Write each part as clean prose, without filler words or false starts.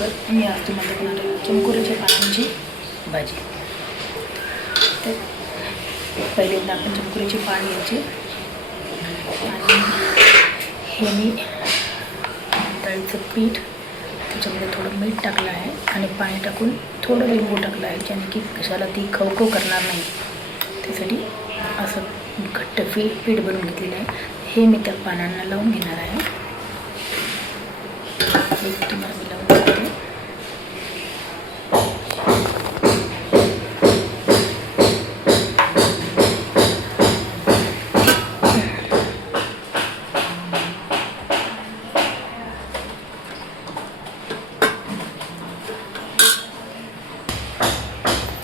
नमस्कार, मी आज तुम्हाला बनवणार आहे चमकुराच्या पानांची भाजी. तर पहिल्यांदा आपण चमकुराची पान घ्यायची आणि हे मी डाळीचं पीठ, त्याच्यामध्ये थोडं मीठ टाकलं आहे आणि पाणी टाकून थोडं लिंबू टाकलं आहे, ज्याने की कशाला ती खवखव करणार नाही. त्यासाठी असं घट्ट पीठ बनवून घेतलेलं आहे. हे मी त्या पानांना लावून घेणार आहे. तुम्हाला मी लावून देते.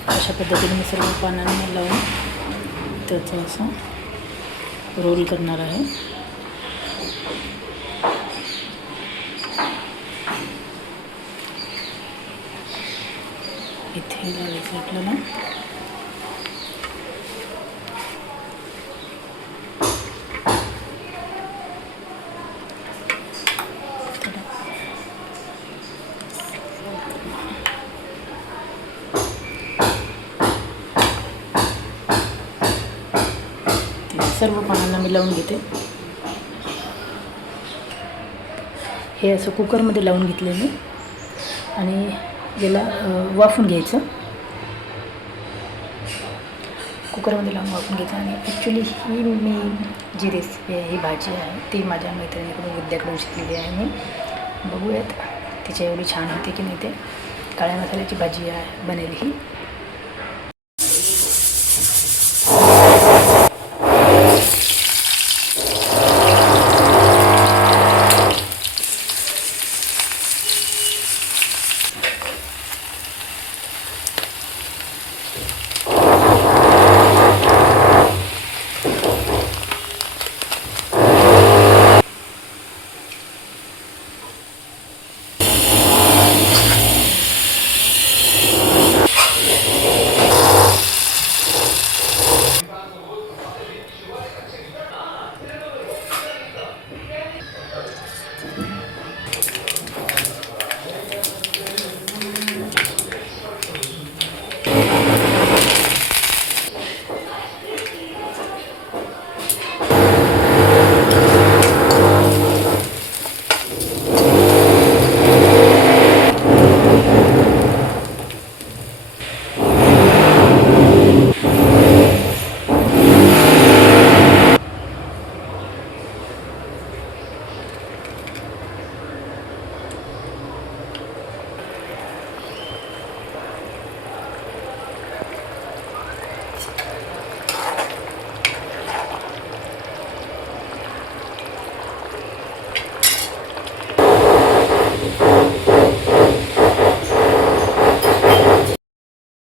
अशा पद्धतीने मी सर्व पानांना लावून त्याचं असं रोल करणार आहे. इथे लावायचं आपल्याला. सर्व पानांना मी लावून घेते. हे असं कुकरमध्ये लावून घेतले मी आणि याला वाफून घ्यायचं. कुकरमध्ये लावून वाफून घ्यायचं. आणि ॲक्च्युली ही मी जी रेसिपी आहे, ही भाजी आहे, ती माझ्या मैत्रिणीकडून विद्याकडून शिकलेली आहे. मी बघूयात तिच्या एवढी छान होते की नाही. ते काळ्या मसाल्याची भाजी आहे बनेल ही.